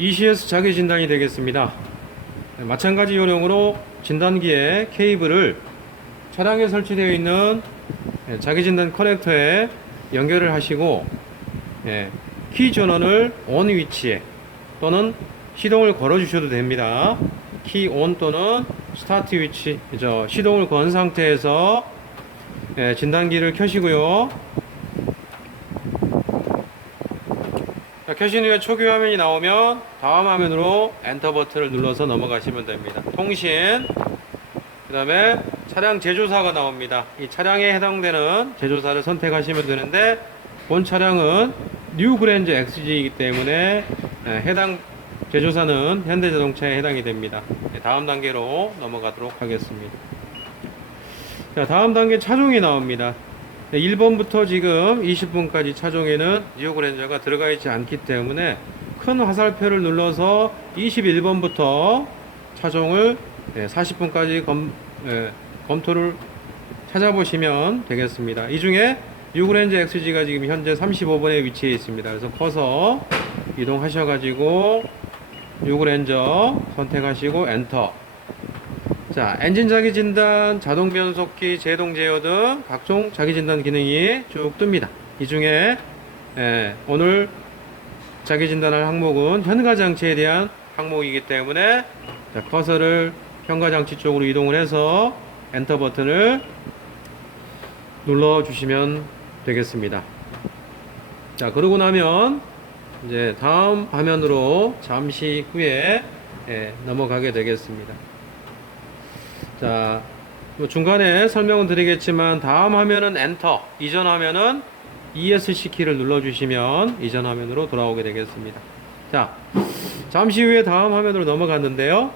ECS 자기 진단이 되겠습니다. 마찬가지 요령으로 진단기에 케이블을 차량에 설치되어 있는 자기 진단 커넥터에 연결을 하시고 키 전원을 ON 위치에 또는 시동을 걸어 주셔도 됩니다. 키 ON 또는 스타트 위치, 시동을 건 상태에서 진단기를 켜시고요. 자, 켜신 후에 초기 화면이 나오면 다음 화면으로 엔터 버튼을 눌러서 넘어가시면 됩니다. 통신, 그 다음에 차량 제조사가 나옵니다. 이 차량에 해당되는 제조사를 선택하시면 되는데 본 차량은 뉴 그랜저 XG이기 때문에 해당 제조사는 현대자동차에 해당이 됩니다. 다음 단계로 넘어가도록 하겠습니다. 자, 다음 단계 차종이 나옵니다. 1번부터 지금 20번까지 차종에는 뉴 그랜저가 들어가 있지 않기 때문에 큰 화살표를 눌러서 21번부터 차종을 40번까지 검토를 찾아보시면 되겠습니다. 이 중에 뉴 그랜저 XG가 지금 현재 35번에 위치해 있습니다. 그래서 커서 이동하셔가지고 뉴 그랜저 선택하시고 엔터. 자, 엔진 자기 진단, 자동 변속기, 제동 제어 등 각종 자기 진단 기능이 쭉 뜹니다. 이 중에 오늘 자기 진단할 항목은 현가 장치에 대한 항목이기 때문에 자, 커서를 현가 장치 쪽으로 이동을 해서 엔터 버튼을 눌러 주시면 되겠습니다. 자, 그러고 나면 이제 다음 화면으로 잠시 후에 넘어가게 되겠습니다. 자, 중간에 설명은 드리겠지만 다음 화면은 엔터, 이전 화면은 ESC 키를 눌러주시면 이전 화면으로 돌아오게 되겠습니다. 자, 잠시 후에 다음 화면으로 넘어갔는데요.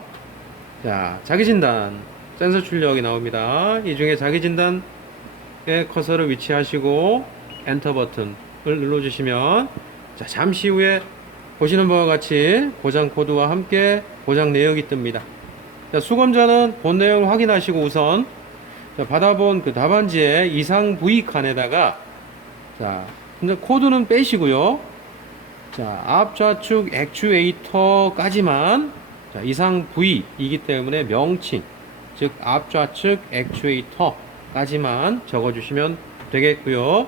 자, 자기진단 센서 출력이 나옵니다. 이 중에 자기진단에 커서를 위치하시고 엔터 버튼을 눌러주시면 자, 잠시 후에 보시는 바와 같이 고장 코드와 함께 고장 내역이 뜹니다. 자, 수검자는 본 내용을 확인하시고 우선 자, 받아본 그 답안지의 이상 부위 칸에다가 자, 근데 코드는 빼시고요. 자, 앞 좌측 액추에이터까지만 자, 이상 부위이기 때문에 명칭, 즉 앞 좌측 액추에이터까지만 적어주시면 되겠고요.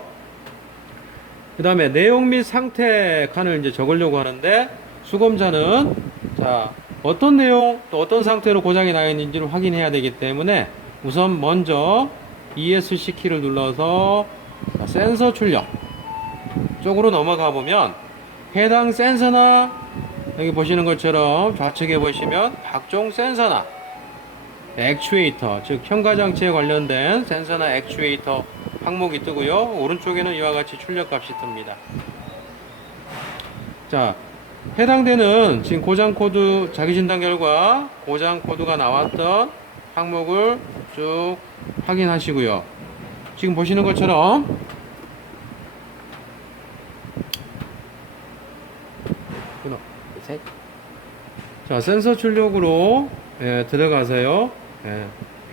그 다음에 내용 및 상태 칸을 이제 적으려고 하는데 수검자는 자, 어떤 내용 또 어떤 상태로 고장이 나 있는지를 확인해야 되기 때문에 우선 먼저 ESC 키를 눌러서 자, 센서 출력 쪽으로 넘어가 보면 해당 센서나 여기 보시는 것처럼 좌측에 보시면 각종 센서나 액추에이터, 즉 현가장치에 관련된 센서나 액추에이터 항목이 뜨고요. 오른쪽에는 이와 같이 출력 값이 뜹니다. 자, 해당되는 지금 고장 코드 자기 진단 결과 고장 코드가 나왔던 항목을 쭉 확인하시고요. 지금 보시는 것처럼 자, 센서 출력으로 들어가서요.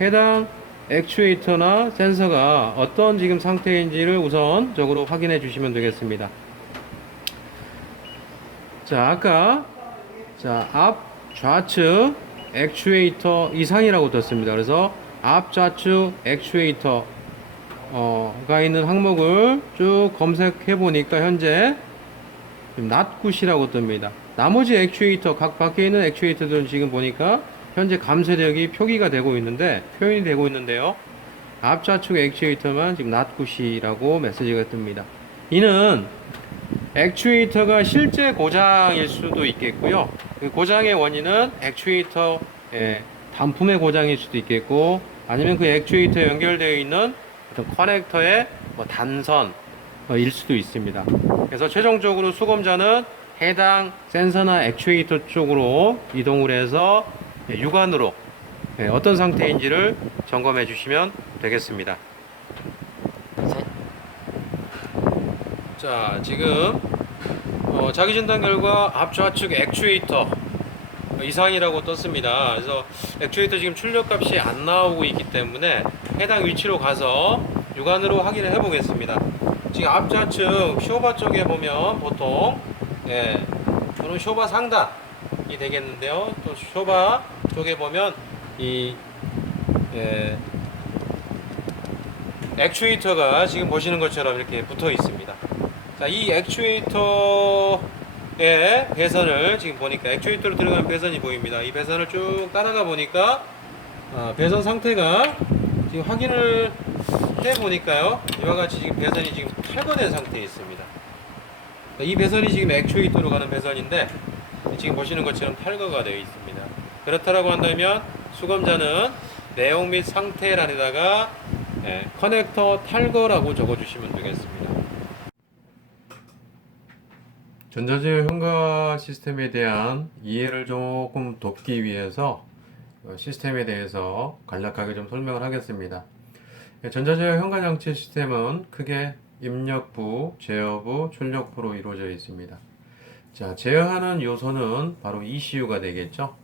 해당 액추에이터나 센서가 어떤 지금 상태인지를 우선적으로 확인해 주시면 되겠습니다. 자, 아까 자, 앞 좌측 액추에이터 이상이라고 떴습니다. 그래서 앞 좌측 액추에이터 가 있는 항목을 쭉 검색해 보니까 현재 낫굿이라고 뜹니다. 나머지 액추에이터 각 밖에 있는 액추에이터들은 지금 보니까 현재 감쇄력이 표기가 되고 있는데 표현이 되고 있는데요. 앞 좌측 액추에이터만 지금 낫굿이라고 메시지가 뜹니다. 이는 액추에이터가 실제 고장일 수도 있겠고요. 그 고장의 원인은 액추에이터 단품의 고장일 수도 있겠고 아니면 그 액추에이터에 연결되어 있는 어떤 커넥터의 단선일 수도 있습니다. 그래서 최종적으로 수검자는 해당 센서나 액추에이터 쪽으로 이동을 해서 육안으로 어떤 상태인지를 점검해 주시면 되겠습니다. 자, 지금 자기 진단 결과 앞 좌측 액추에이터 이상이라고 떴습니다. 그래서 액추에이터 지금 출력 값이 안 나오고 있기 때문에 해당 위치로 가서 육안으로 확인을 해 보겠습니다. 지금 앞좌측 쇼바 쪽에 보면 보통 또는 쇼바 상단 되겠는데요. 또 쇼바 쪽에 보면 이 예, 액추에이터가 지금 보시는 것처럼 이렇게 붙어 있습니다. 자, 이 액추에이터의 배선을 지금 보니까 액추에이터로 들어가는 배선이 보입니다. 이 배선을 쭉 따라가 보니까 배선 상태가 지금 확인을 해 보니까요. 이와 같이 지금 배선이 지금 탈거된 상태에 있습니다. 이 배선이 지금 액추에이터로 가는 배선인데 지금 보시는 것처럼 탈거가 되어 있습니다. 그렇다고 한다면 수검자는 내용 및 상태란에다가 커넥터 탈거라고 적어주시면 되겠습니다. 전자제어 현가 시스템에 대한 이해를 조금 돕기 위해서 시스템에 대해서 간략하게 좀 설명을 하겠습니다. 전자제어 현가 장치 시스템은 크게 입력부, 제어부, 출력부로 이루어져 있습니다. 자, 제어하는 요소는 바로 ECU가 되겠죠.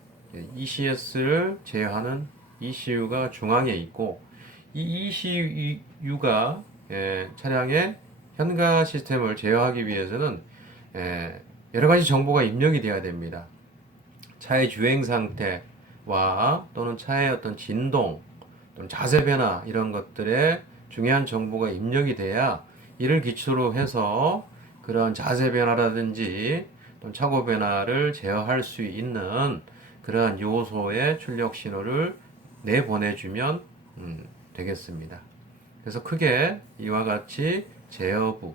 ECS를 제어하는 ECU가 중앙에 있고, 이 ECU가 차량의 현가 시스템을 제어하기 위해서는 여러 가지 정보가 입력이 되어야 됩니다. 차의 주행 상태와 또는 차의 어떤 진동, 또는 자세 변화 이런 것들에 중요한 정보가 입력이 돼야 이를 기초로 해서 그런 자세 변화라든지 또는 차고 변화를 제어할 수 있는 그러한 요소의 출력 신호를 내보내주면 되겠습니다. 그래서 크게 이와 같이 제어부,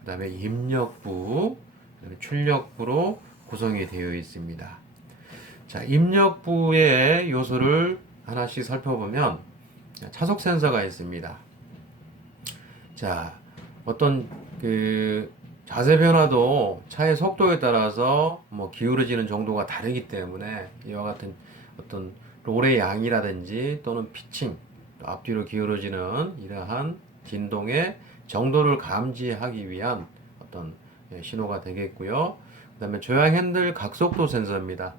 그 다음에 입력부, 그다음에 출력부로 구성이 되어 있습니다. 자, 입력부의 요소를 하나씩 살펴보면 차속 센서가 있습니다. 자, 어떤 그 자세 변화도 차의 속도에 따라서 뭐 기울어지는 정도가 다르기 때문에 이와 같은 어떤 롤의 양이라든지 또는 피칭, 또 앞뒤로 기울어지는 이러한 진동의 정도를 감지하기 위한 어떤 신호가 되겠고요. 그 다음에 조향 핸들 각속도 센서입니다.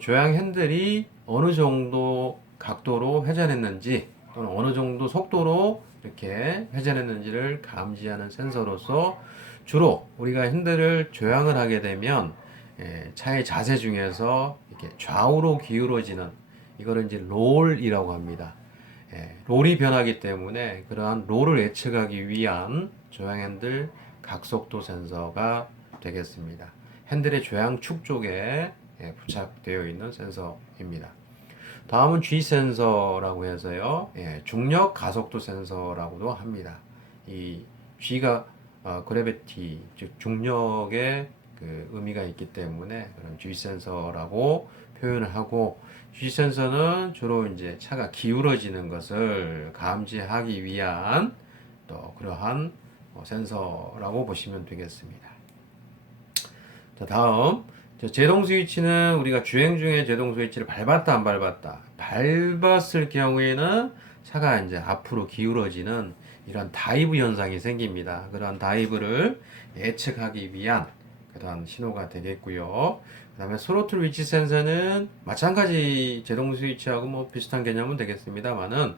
조향 핸들이 어느 정도 각도로 회전했는지 또는 어느 정도 속도로 이렇게 회전했는지를 감지하는 센서로서 주로 우리가 핸들을 조향을 하게 되면 차의 자세 중에서 이렇게 좌우로 기울어지는 이거를 이제 롤이라고 합니다. 롤이 변하기 때문에 그러한 롤을 예측하기 위한 조향 핸들 각속도 센서가 되겠습니다. 핸들의 조향축 쪽에 부착되어 있는 센서입니다. 다음은 G 센서라고 해서요, 중력 가속도 센서라고도 합니다. 이 G가 그래비티, 즉 중력의 그 의미가 있기 때문에 그런 G 센서라고 표현을 하고, G 센서는 주로 이제 차가 기울어지는 것을 감지하기 위한 또 그러한 센서라고 보시면 되겠습니다. 자, 다음 제동 스위치는 우리가 주행 중에 제동 스위치를 밟았다 안 밟았다, 밟았을 경우에는 차가 이제 앞으로 기울어지는 이런 다이브 현상이 생깁니다. 그런 다이브를 예측하기 위한 그런 신호가 되겠고요. 그 다음에 스로틀 위치 센서는 마찬가지 제동 스위치하고 뭐 비슷한 개념은 되겠습니다만은,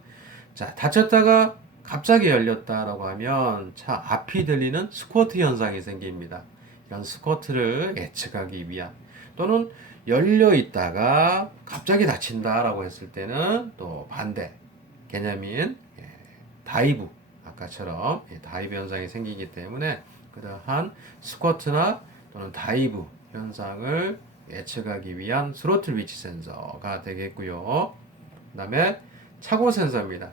자, 닫혔다가 갑자기 열렸다라고 하면 차 앞이 들리는 스쿼트 현상이 생깁니다. 이런 스쿼트를 예측하기 위한, 또는 열려 있다가 갑자기 닫힌다라고 했을 때는 또 반대 개념인 다이브, 아까처럼 다이브 현상이 생기기 때문에 그러한 스쿼트나 또는 다이브 현상을 예측하기 위한 스로틀 위치 센서가 되겠고요. 그 다음에 차고 센서입니다.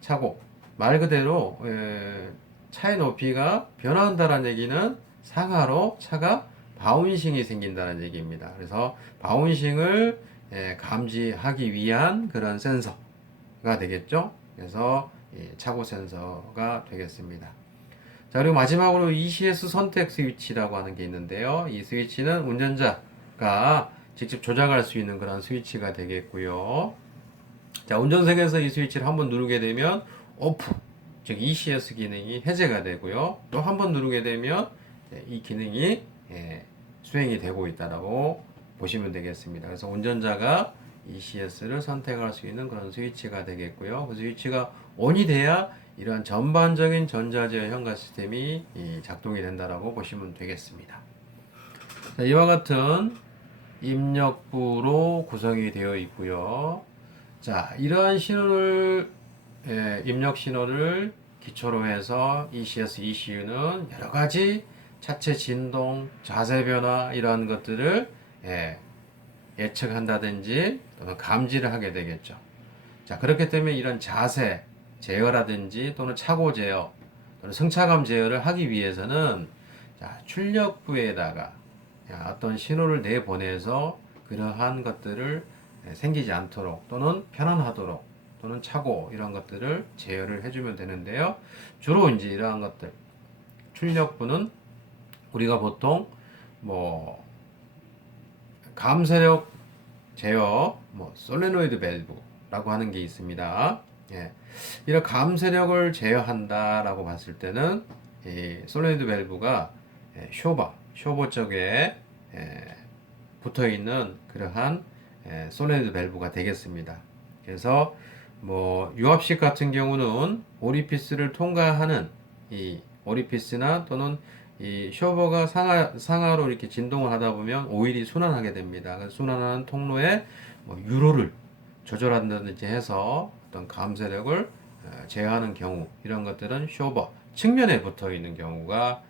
차고, 말 그대로 차의 높이가 변화한다는 얘기는 상하로 차가 바운싱이 생긴다는 얘기입니다. 그래서 바운싱을 감지하기 위한 그런 센서가 되겠죠. 그래서 차고 센서가 되겠습니다. 자, 그리고 마지막으로 ECS 선택 스위치라고 하는 게 있는데요. 이 스위치는 운전자가 직접 조작할 수 있는 그런 스위치가 되겠고요. 자, 운전석에서 이 스위치를 한번 누르게 되면 오프, 즉 ECS 기능이 해제가 되고요. 또 한번 누르게 되면 이 기능이 수행이 되고 있다라고 보시면 되겠습니다. 그래서 운전자가 ECS를 선택할 수 있는 그런 스위치가 되겠고요. 그 스위치가 ON이 돼야 이러한 전반적인 전자제어 현가 시스템이 작동이 된다라고 보시면 되겠습니다. 자, 이와 같은 입력부로 구성이 되어 있고요. 자, 이러한 신호를 입력 신호를 기초로 해서 ECS, ECU는 여러 가지 차체 진동, 자세 변화 이러한 것들을 예측한다든지 또는 감지를 하게 되겠죠. 자, 그렇기 때문에 이런 자세 제어라든지 또는 차고 제어 또는 승차감 제어를 하기 위해서는 자, 출력부에다가 어떤 신호를 내보내서 그러한 것들을 생기지 않도록 또는 편안하도록 또는 차고 이런 것들을 제어를 해주면 되는데요. 주로 이제 이러한 것들 출력부는 우리가 보통 뭐 감세력 제어, 뭐 솔레노이드 밸브라고 하는 게 있습니다. 이런 감세력을 제어한다라고 봤을 때는 이 솔레노이드 밸브가 쇼버 쪽에 붙어 있는 그러한 솔레노이드 밸브가 되겠습니다. 그래서 뭐 유압식 같은 경우는 오리피스를 통과하는 이 오리피스나 또는 이 쇼버가 상하로 이렇게 진동을 하다 보면 오일이 순환하게 됩니다. 그래서 순환하는 통로에 뭐 유로를 조절한다든지 해서 어떤 감쇄력을 제어하는 경우 이런 것들은 쇼버 측면에 붙어 있는 경우가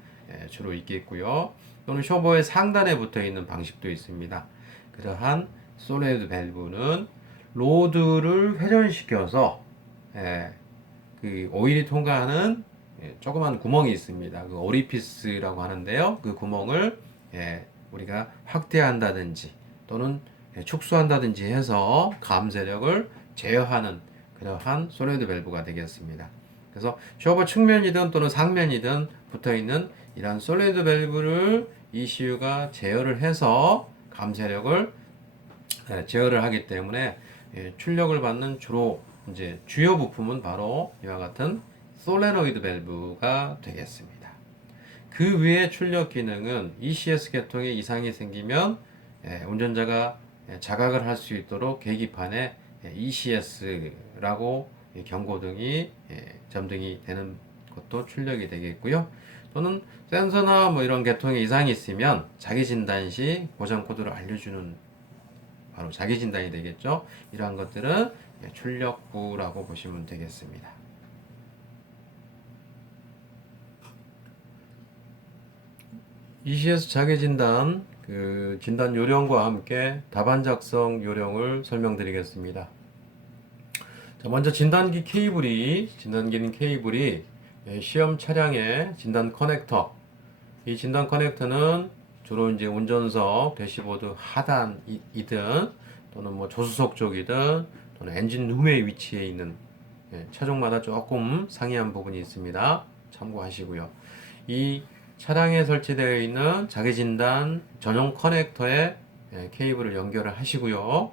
주로 있겠고요. 또는 쇼버의 상단에 붙어 있는 방식도 있습니다. 그러한 솔레노이드 밸브는 로드를 회전시켜서 그 오일이 통과하는 조그만 구멍이 있습니다. 그 오리피스라고 하는데요. 그 구멍을 우리가 확대한다든지 또는 축소한다든지 해서 감쇄력을 제어하는 그러한 솔레노이드 밸브가 되겠습니다. 그래서 쇼버 측면이든 또는 상면이든 붙어있는 이러한 솔레노이드 밸브를 ECU가 제어를 해서 감쇄력을 제어를 하기 때문에 출력을 받는 주로 이제 주요 부품은 바로 이와 같은 솔레노이드 밸브가 되겠습니다. 그 외의 출력 기능은 ECS 계통에 이상이 생기면 운전자가 자각을 할 수 있도록 계기판에 ECS라고 경고등이 점등이 되는 것도 출력이 되겠고요. 또는 센서나 뭐 이런 계통에 이상이 있으면 자기 진단 시 고장 코드를 알려주는 바로 자기 진단이 되겠죠. 이러한 것들은 출력부라고 보시면 되겠습니다. ECS 자기 진단 그 진단 요령과 함께 답안 작성 요령을 설명드리겠습니다. 자, 먼저 진단기는 케이블이 시험 차량의 진단 커넥터. 이 진단 커넥터는 주로 이제 운전석 대시보드 하단이든 또는 뭐 조수석 쪽이든 또는 엔진 룸의 위치에 있는 차종마다 조금 상이한 부분이 있습니다. 참고하시고요. 이 차량에 설치되어 있는 자기진단 전용 커넥터에 케이블을 연결을 하시고요.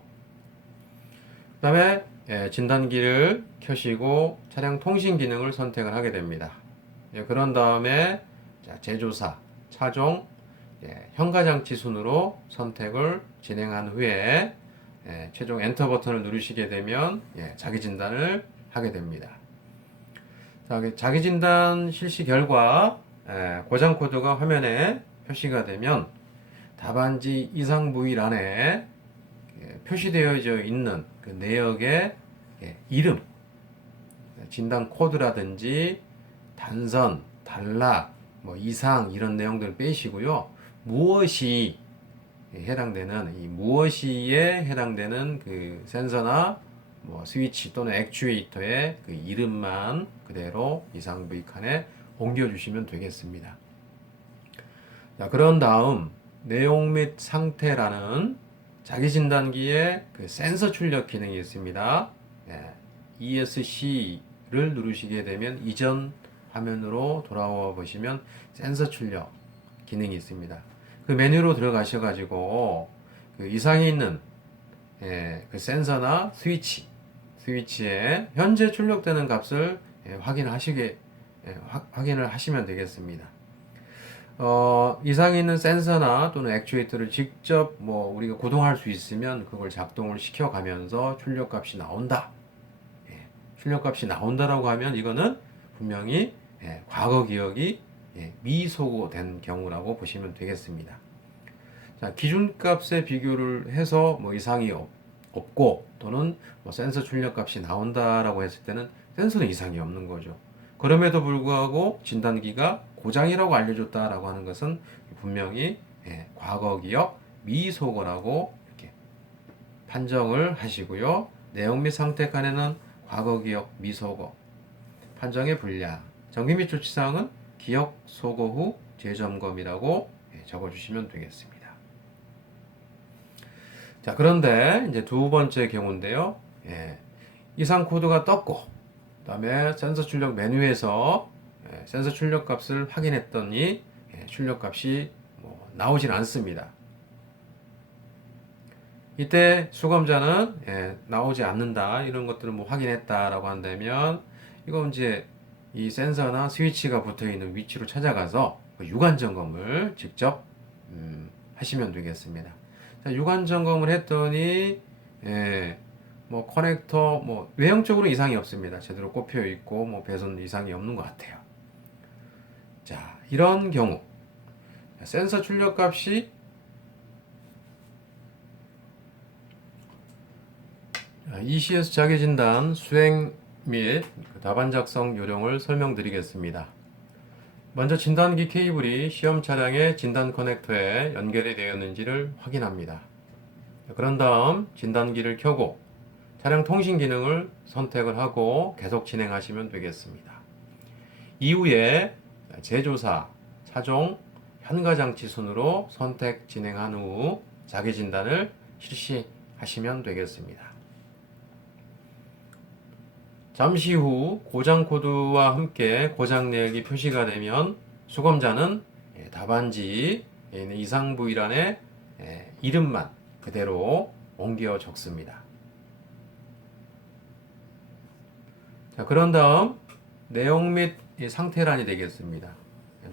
그 다음에 진단기를 켜시고 차량 통신 기능을 선택을 하게 됩니다. 그런 다음에 제조사, 차종, 현가장치 순으로 선택을 진행한 후에 최종 엔터 버튼을 누르시게 되면 자기 진단을 하게 됩니다. 자기 진단 실시 결과 고장 코드가 화면에 표시가 되면 답안지 이상 부위란에 표시되어져 있는 그 내역의 이름, 진단 코드라든지 단선, 단락, 뭐 이상 이런 내용들을 빼시고요. 무엇이 해당되는 무엇이에 해당되는 그 센서나 뭐 스위치 또는 액추에이터의 그 이름만 그대로 이상 부위 칸에 옮겨주시면 되겠습니다. 자, 그런 다음 내용 및 상태라는 자기 진단기에 그 센서 출력 기능이 있습니다. ESC를 누르시게 되면 이전 화면으로 돌아와 보시면 센서 출력 기능이 있습니다. 그 메뉴로 들어가셔가지고 그 이상이 있는 그 센서나 스위치에 현재 출력되는 값을 확인을 하시면 되겠습니다. 이상이 있는 센서나 또는 액추에이터를 직접 뭐 우리가 구동할 수 있으면 그걸 작동을 시켜가면서 출력값이 나온다. 출력값이 나온다라고 하면 이거는 분명히 과거 기억이 미소거된 경우라고 보시면 되겠습니다. 자, 기준값에 비교를 해서 뭐 이상이 없고 또는 뭐 센서 출력값이 나온다라고 했을 때는 센서는 이상이 없는 거죠. 그럼에도 불구하고 진단기가 고장이라고 알려줬다라고 하는 것은 분명히 과거 기억 미소거라고 이렇게 판정을 하시고요. 내용 및 상태 칸에는 과거 기억 미소거, 판정의 분량, 정비 및 조치사항은 기억 소거 후 재점검이라고 적어주시면 되겠습니다. 자, 그런데 이제 두 번째 경우인데요. 이상 코드가 떴고, 그 다음에 센서 출력 메뉴에서 센서 출력 값을 확인했더니 출력 값이 뭐 나오질 않습니다. 이때 수검자는 나오지 않는다 이런 것들을 뭐 확인했다라고 한다면 이건 이제 이 센서나 스위치가 붙어 있는 위치로 찾아가서 유관 점검을 직접 하시면 되겠습니다. 자, 유관 점검을 했더니 뭐 커넥터 뭐 외형적으로 이상이 없습니다. 제대로 꼽혀 있고 뭐 배선 이상이 없는 것 같아요. 자, 이런 경우 센서 출력 값이 ECS 자기진단 수행 및 답안 작성 요령을 설명드리겠습니다. 먼저 진단기 케이블이 시험 차량의 진단 커넥터에 연결이 되었는지를 확인합니다. 그런 다음 진단기를 켜고 차량 통신 기능을 선택을 하고 계속 진행하시면 되겠습니다. 이후에 제조사, 차종, 현가장치 순으로 선택 진행한 후 자기 진단을 실시하시면 되겠습니다. 잠시 후 고장 코드와 함께 고장 내역이 표시가 되면 수검자는 답안지에 있는 이상 부위란에 이름만 그대로 옮겨 적습니다. 자, 그런 다음 내용 및 상태란이 되겠습니다.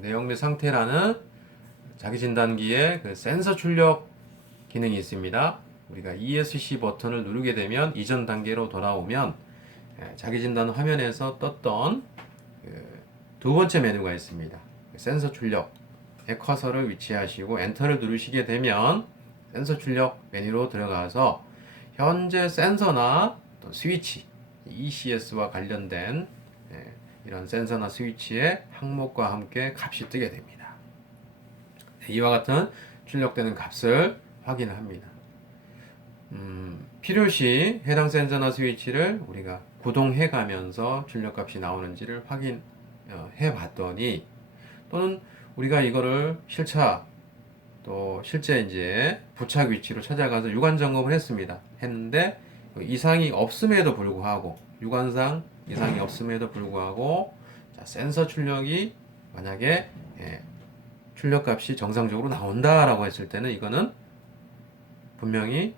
내용 및 상태란은 자기 진단기에 그 센서 출력 기능이 있습니다. 우리가 ESC 버튼을 누르게 되면 이전 단계로 돌아오면 자기 진단 화면에서 떴던 두 번째 메뉴가 있습니다. 센서 출력에 커서를 위치하시고 엔터를 누르시게 되면 센서 출력 메뉴로 들어가서 현재 센서나 또 스위치, ECS와 관련된 이런 센서나 스위치의 항목과 함께 값이 뜨게 됩니다. 이와 같은 출력되는 값을 확인합니다. 필요시 해당 센서나 스위치를 우리가 구동해 가면서 출력값이 나오는지를 확인해 봤더니 또는 우리가 이거를 실차 또 실제 이제 부착 위치로 찾아가서 유관 점검을 했는데 이상이 없음에도 불구하고 유관상 이상이 없음에도 불구하고 자, 센서 출력이 만약에 출력값이 정상적으로 나온다라고 했을 때는 이거는 분명히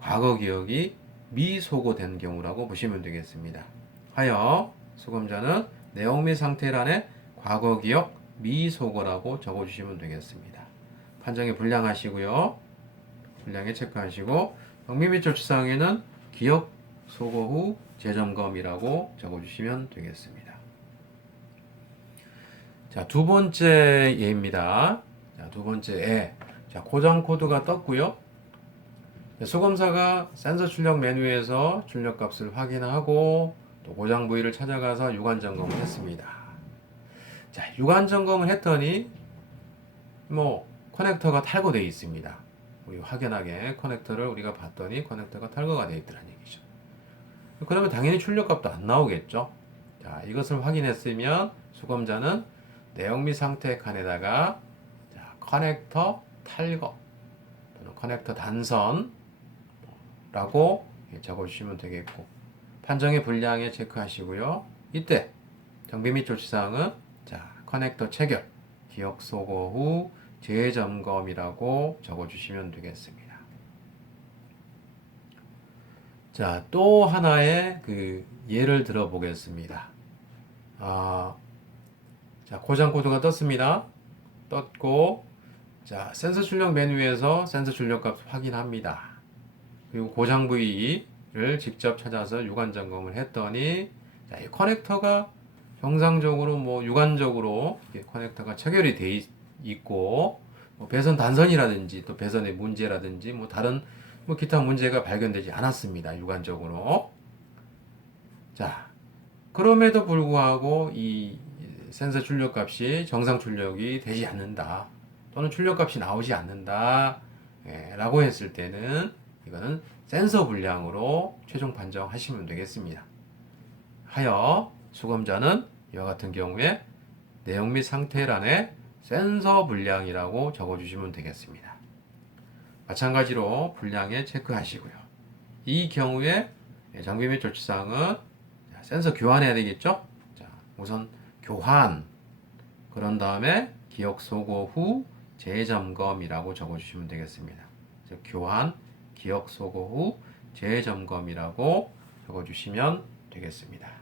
과거 기억이 미소거된 경우라고 보시면 되겠습니다. 하여 수검자는 내용 및 상태란에 과거 기억 미소거라고 적어주시면 되겠습니다. 판정에 불량하시고요. 불량에 체크하시고 정비 및 조치사항에는 기억 소거 후 재점검이라고 적어주시면 되겠습니다. 자, 두 번째 예입니다. 자, 두 번째 예. 자, 고장 코드가 떴고요. 수검사가 센서 출력 메뉴에서 출력 값을 확인하고 또 고장 부위를 찾아가서 유관 점검을 했습니다. 자, 유관 점검을 했더니 뭐 커넥터가 탈거되어 있습니다. 우리 확연하게 커넥터를 우리가 봤더니 커넥터가 탈거가 되어 있더라는 얘기죠. 그러면 당연히 출력 값도 안 나오겠죠. 자, 이것을 확인했으면 수검자는 내용 및 상태 칸에다가 자, 커넥터 탈거 또는 커넥터 단선 라고 적어주시면 되겠고 판정의 분량에 체크하시고요. 이때 정비 및 조치사항은 자, 커넥터 체결, 기억 소거 후 재점검이라고 적어주시면 되겠습니다. 자, 또 하나의 그 예를 들어 보겠습니다. 자, 고장 코드가 떴습니다. 떴고 자, 센서 출력 메뉴에서 센서 출력 값 확인합니다. 그리고 고장 부위를 직접 찾아서 유관 점검을 했더니 자, 이 커넥터가 정상적으로 뭐 유관적으로 커넥터가 체결이 돼 있고 뭐 배선 단선이라든지 또 배선의 문제라든지 뭐 다른 뭐 기타 문제가 발견되지 않았습니다. 육안적으로. 자, 그럼에도 불구하고 이 센서 출력값이 정상 출력이 되지 않는다. 또는 출력값이 나오지 않는다. 라고 했을 때는 이거는 센서 불량으로 최종 판정하시면 되겠습니다. 하여 수검자는 이와 같은 경우에 내용 및 상태란에 센서 불량이라고 적어주시면 되겠습니다. 마찬가지로 불량에 체크하시고요. 이 경우에 장비 및 조치사항은 센서 교환해야 되겠죠? 자, 우선 교환, 그런 다음에 기억 소거 후 재점검이라고 적어주시면 되겠습니다. 즉, 교환, 기억 소거 후 재점검이라고 적어주시면 되겠습니다.